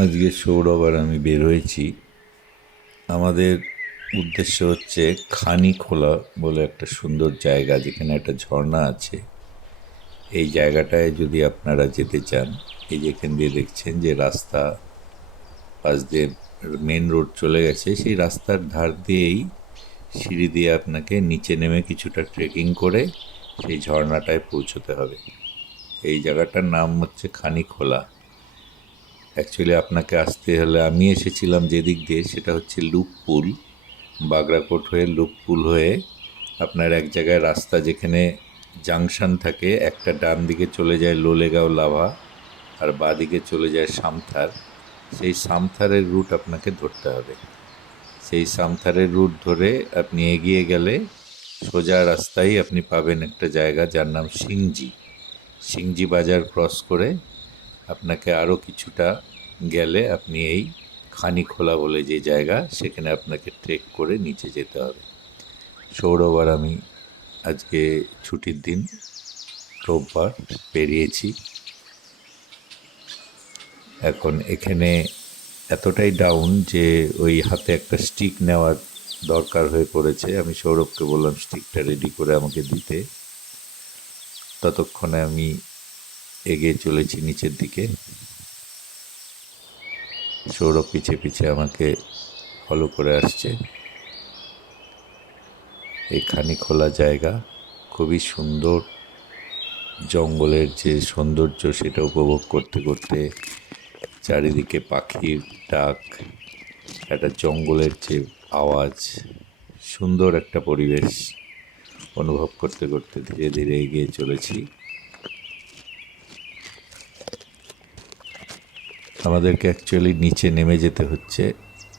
আজকে সৌরভ আর আমি বের হয়েছি। আমাদের উদ্দেশ্য হচ্ছে খানিখোলা বলে একটা সুন্দর জায়গা, যেখানে একটা ঝর্ণা আছে। এই জায়গাটায় যদি আপনারা যেতে চান, এই যেখান দিয়ে দেখছেন যে রাস্তা পাশ দিয়ে মেন রোড চলে গেছে, সেই রাস্তার ধার দিয়েই সিঁড়ি দিয়ে আপনাকে নিচে নেমে কিছুটা ট্রেকিং করে সেই ঝর্ণাটায় পৌঁছতে হবে। এই জায়গাটার নাম হচ্ছে খানিখোলা। অ্যাকচুয়ালি আপনাকে আসতে হলে, আমি এসেছিলাম যেদিক দিয়ে, সেটা হচ্ছে লুপপুল। বাগরাকোট হয়ে লুপপুল হয়ে আপনার এক জায়গায় রাস্তা, যেখানে জাংশন থাকে, একটা ডান দিকে চলে যায় লোলেগাঁও লাভা আর বাঁ দিকে চলে যায় সামথার। সেই সামথারের রুট আপনাকে ধরতে হবে। সেই সামথারের রুট ধরে আপনি এগিয়ে গেলে সোজা রাস্তায় আপনি পাবেন একটা জায়গা যার নাম সিংজি। সিংজি বাজার ক্রস করে আপনাকে আরও কিছুটা গেলে আপনি এই খানিখোলা বলে যে জায়গা, সেখানে আপনাকে ট্রেক করে নিচে যেতে হবে। সৌরভ আর আমি আজকে ছুটির দিন, রোববার, বেরিয়েছি। এখন এখানে এতটাই ডাউন যে ওই হাতে একটা স্টিক নেওয়ার দরকার হয়ে পড়েছে। আমি সৌরভকে বললাম স্টিকটা রেডি করে আমাকে দিতে। ততক্ষণে আমি এগিয়ে চলেছি নিচের দিকে। সৌরভ পিছে পিছে আমাকে ফলো করে আসছে। এই খানিখোলা জায়গা খুবই সুন্দর। জঙ্গলের যে সৌন্দর্য, সেটা উপভোগ করতে করতে চারিদিকে পাখির ডাক, একটা জঙ্গলের যে আওয়াজ, সুন্দর একটা পরিবেশ অনুভব করতে করতে ধীরে ধীরে এগিয়ে চলেছি। আমাদেরকে অ্যাকচুয়ালি নিচে নেমে যেতে হচ্ছে।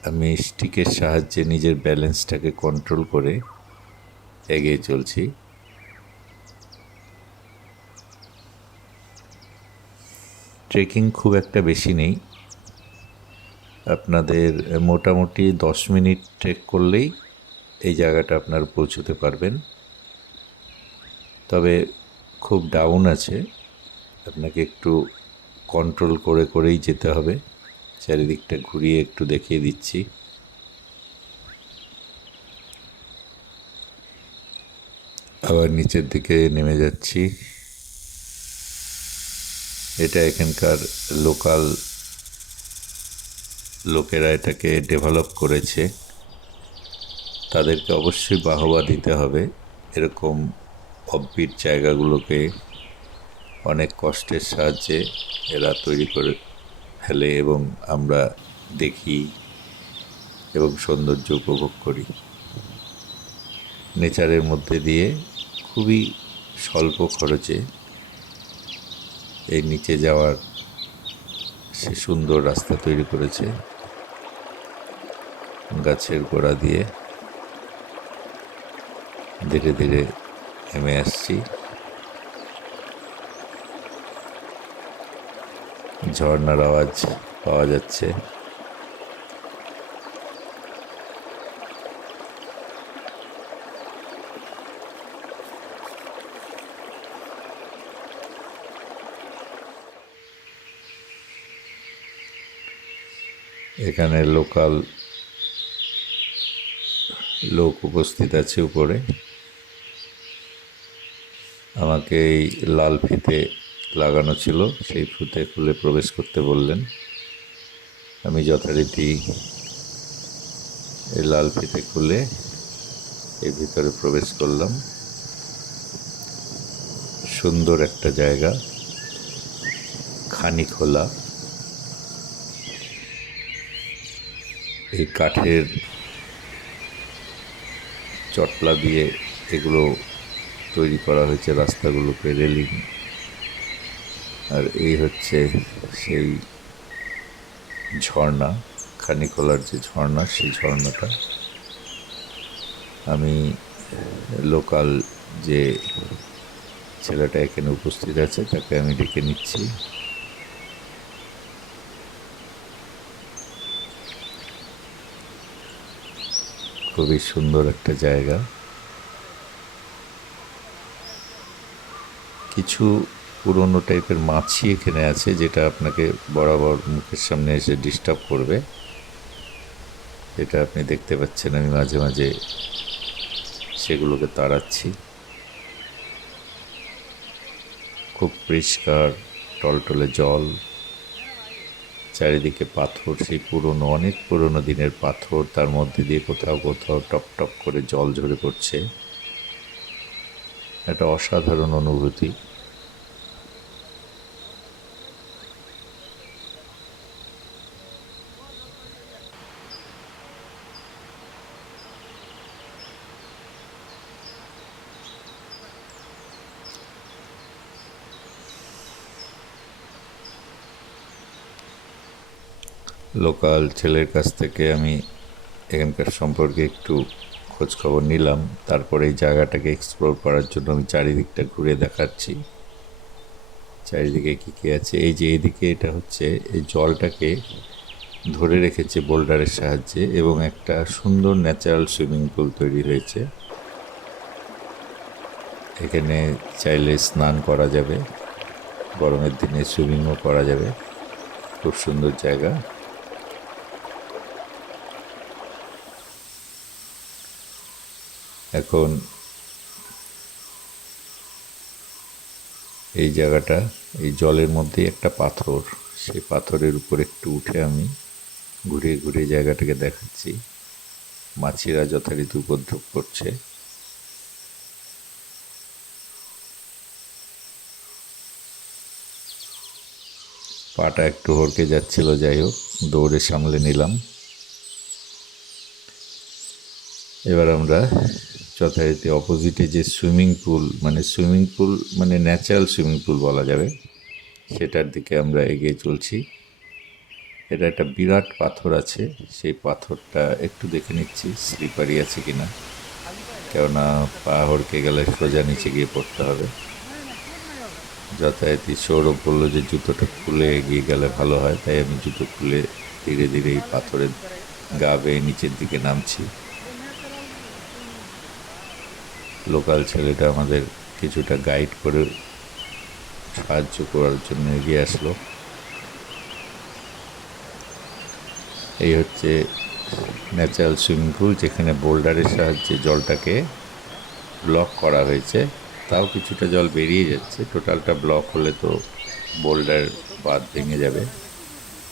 আমি স্টিকের সাহায্যে নিজের ব্যালেন্সটাকে কন্ট্রোল করে এগিয়ে চলছি। ট্রেকিং খুব একটা বেশি নেই। আপনাদের মোটামুটি 10 মিনিট ট্রেক করলেই এই জায়গাটা আপনার পৌঁছতে পারবেন। তবে খুব ডাউন আছে, আপনাকে একটু কন্ট্রোল করে করেই যেতে হবে। চারিদিকটা ঘুরিয়ে একটু দেখিয়ে দিচ্ছি। আবার নিচের দিকে নেমে যাচ্ছি। এটা এখানকার লোকাল লোকেরা এটাকে ডেভেলপ করেছে, তাদেরকে অবশ্যই বাহবা দিতে হবে। এরকম অফবিট জায়গাগুলোকে অনেক কষ্টের সাহায্যে এরা তৈরি করে ফেলে এবং আমরা দেখি এবং সৌন্দর্য উপভোগ করি। নেচারের মধ্যে দিয়ে খুবই স্বল্প খরচে এই নিচে যাওয়ার সে সুন্দর রাস্তা তৈরি করেছে। গাছের গোড়া দিয়ে ধীরে ধীরে নেমে আসছি। ঝর্ণার আওয়াজ পাওয়া যাচ্ছে। এখানে লোকাল লোক উপস্থিত আছে উপরে। আমাকে এই লাল ফিতে লাগানো ছিল, সেই ফিতে খুলে প্রবেশ করতে বললেন। আমি যথারীতি এই লাল ফিতে খুলে এর ভিতরে প্রবেশ করলাম। সুন্দর একটা জায়গা, খানিখোলা। এই কাঠের চটলা দিয়ে এগুলো তৈরি করা হয়েছে, রাস্তাগুলোকে রেলিং। আর এই হচ্ছে সেই ঝর্ণা, খানিখোলার যে ঝর্ণা, সেই ঝর্ণাটা। আমি লোকাল যে ছেলেটা এখানে উপস্থিত আছে, তাকে আমি ডেকে নিচ্ছি। খুবই সুন্দর একটা জায়গা। কিছু পুরনো টাইপের মাছি এখানে আছে, যেটা আপনাকে বরাবর মুখের সামনে এসে ডিস্টার্ব করবে। এটা আপনি দেখতে পাচ্ছেন, আমি মাঝে মাঝে সেগুলোকে তাড়াচ্ছি। খুব পরিষ্কার টলটলে জল, চারিদিকে পাথর, সেই পুরনো, অনেক পুরনো দিনের পাথর, তার মধ্যে দিয়ে কোথাও কোথাও টপ টপ করে জল ঝরে পড়ছে। একটা অসাধারণ অনুভূতি। লোকাল ছেলের কাছ থেকে আমি এখানকার সম্পর্কে একটু খোঁজখবর নিলাম। তারপরে এই জায়গাটাকে এক্সপ্লোর করার জন্য আমি চারিদিকটা ঘুরে দেখাচ্ছি, চারিদিকে কী কী আছে। এই যে এইদিকে, এটা হচ্ছে এই জলটাকে ধরে রেখেছে বোল্ডারের সাহায্যে, এবং একটা সুন্দর ন্যাচারাল সুইমিং পুল তৈরি হয়েছে। এখানে চাইলে স্নান করা যাবে, গরমের দিনে সুইমিংও করা যাবে। খুব সুন্দর জায়গা। এখন এই জায়গাটা, এই জলের মধ্যে একটা পাথর, সেই পাথরের উপর একটু উঠে আমি ঘুরিয়ে ঘুরিয়ে জায়গাটাকে দেখাচ্ছি। মাছিরা যথারীতি উপদ্রব করছে। পাটা একটু হড়কে যাচ্ছিল, যাই হোক দৌড়ে সামলে নিলাম। এবার আমরা যথারীতি অপোজিটে যে সুইমিং পুল মানে ন্যাচারাল সুইমিং পুল বলা যাবে, সেটার দিকে আমরা এগিয়ে চলছি। এটা একটা বিরাট পাথর আছে, সেই পাথরটা একটু দেখে নিচ্ছি স্লিপারি আছে কিনা, কেননা পা হড়কে গেলে সোজা নিচে গিয়ে পড়তে হবে। যথারীতি সৌরভ বললো যে জুতোটা খুলে এগিয়ে গেলে ভালো হয়, তাই আমি জুতো খুলে ধীরে ধীরে এই পাথরের গা বেয়ে নিচের দিকে নামছি। লোকাল ছেলেটা আমাদের কিছুটা গাইড করে সাহায্য করার জন্য এগিয়ে আসলো। এই হচ্ছে ন্যাচারাল সুইমিং পুল, যেখানে বোল্ডারের সাহায্যে জলটাকে ব্লক করা হয়েছে। তাও কিছুটা জল বেরিয়ে যাচ্ছে, টোটালটা ব্লক হলে তো বোল্ডার বাঁধ ভেঙে যাবে।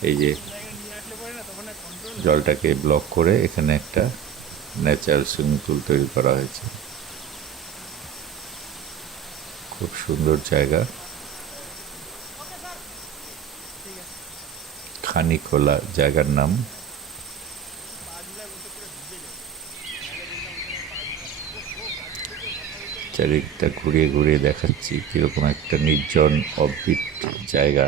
এই যে জলটাকে ব্লক করে এখানে একটা ন্যাচারাল সুইমিং পুল তৈরি করা হয়েছে। খুব সুন্দর জায়গা, খানিখোলা জায়গার নাম। চারিদিকটা ঘুরিয়ে ঘুরিয়ে দেখাচ্ছি, কীরকম একটা নির্জন অফবিট জায়গা।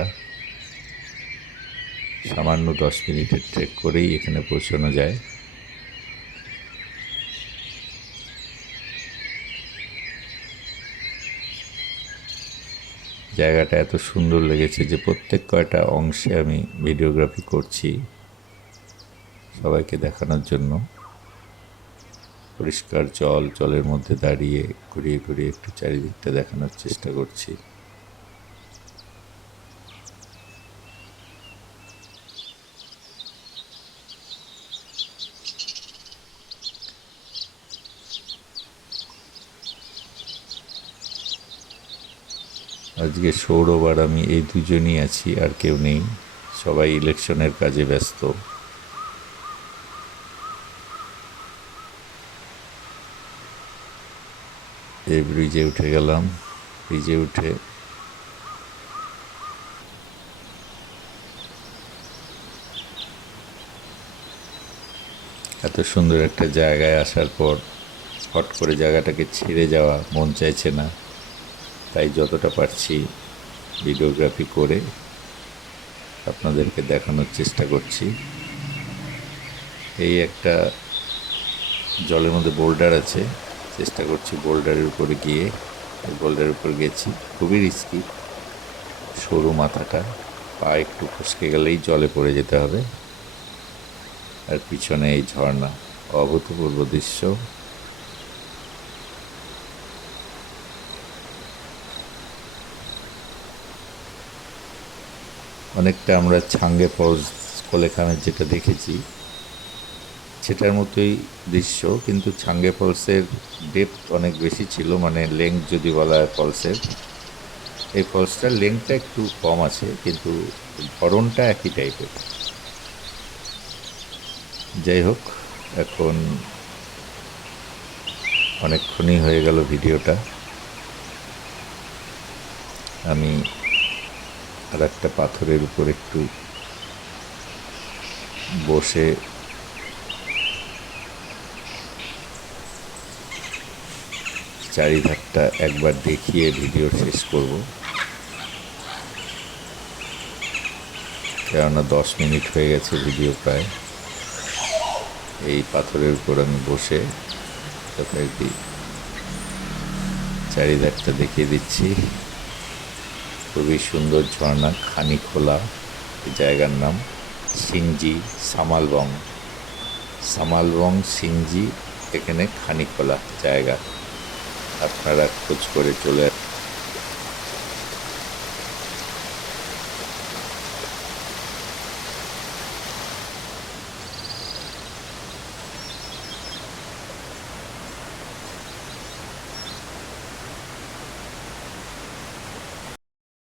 সামান্য 10 মিনিটের ট্রেক করেই এখানে পৌঁছানো যায়। জায়গাটা এত সুন্দর লেগেছে যে প্রত্যেক কয়টা অংশে আমি ভিডিওগ্রাফি করছি সবাইকে দেখানোর জন্য। পরিষ্কার জল, জলের মধ্যে দাঁড়িয়ে ঘুরিয়ে ঘুরিয়ে একটু চারিদিকটা দেখানোর চেষ্টা করছি। আজকে সৌরভ আর আমি এই দুজনই আছি, আর কেউ নেই, সবাই ইলেকশনের কাজে ব্যস্ত। এই ব্রিজে উঠে গেলাম। ব্রিজে উঠে এত সুন্দর একটা জায়গায় আসার পর হট করে জায়গাটাকে ছেড়ে যাওয়া মন চাইছে না, তাই যতটা পারছি ভিডিওগ্রাফি করে আপনাদেরকে দেখানোর চেষ্টা করছি। এই একটা জলের মধ্যে বোল্ডার আছে, চেষ্টা করছি বোল্ডারের উপরে গিয়ে। বোল্ডারের উপর গেছি, খুবই রিস্কি, সরু মাথাটা, পা একটু ফসকে গেলেই জলে পড়ে যেতে হবে। আর পিছনে এই ঝর্ণা, অভূতপূর্ব দৃশ্য। অনেকটা আমরা ছাঙ্গে ফলস কোলেখামের যেটা দেখেছি সেটার মতোই দৃশ্য, কিন্তু ছাঙ্গে ফলসের ডেপথ অনেক বেশি ছিল, মানে লেংথ যদি বলা হয় ফলসের, এই ফলসটার লেংথটা একটু কম আছে কিন্তু ধরনটা একই টাইপের। যাই হোক, এখন অনেকক্ষণই হয়ে গেল ভিডিওটা। আমি আর একটা পাথরের উপর একটু বসে চারিধারটা একবার দেখিয়ে ভিডিও শেষ করব, কেননা 10 মিনিট হয়ে গেছে ভিডিও প্রায়। এই পাথরের উপর আমি বসে যথারীতি চারিধারটা দেখিয়ে দিচ্ছি। খুবই সুন্দর ঝর্ণা, খানিখোলা জায়গার নাম। সিংজি সামালবং, সামালবং সিংজি, এখানে খানিখোলা জায়গা, আপনারা খোঁজ করে চলে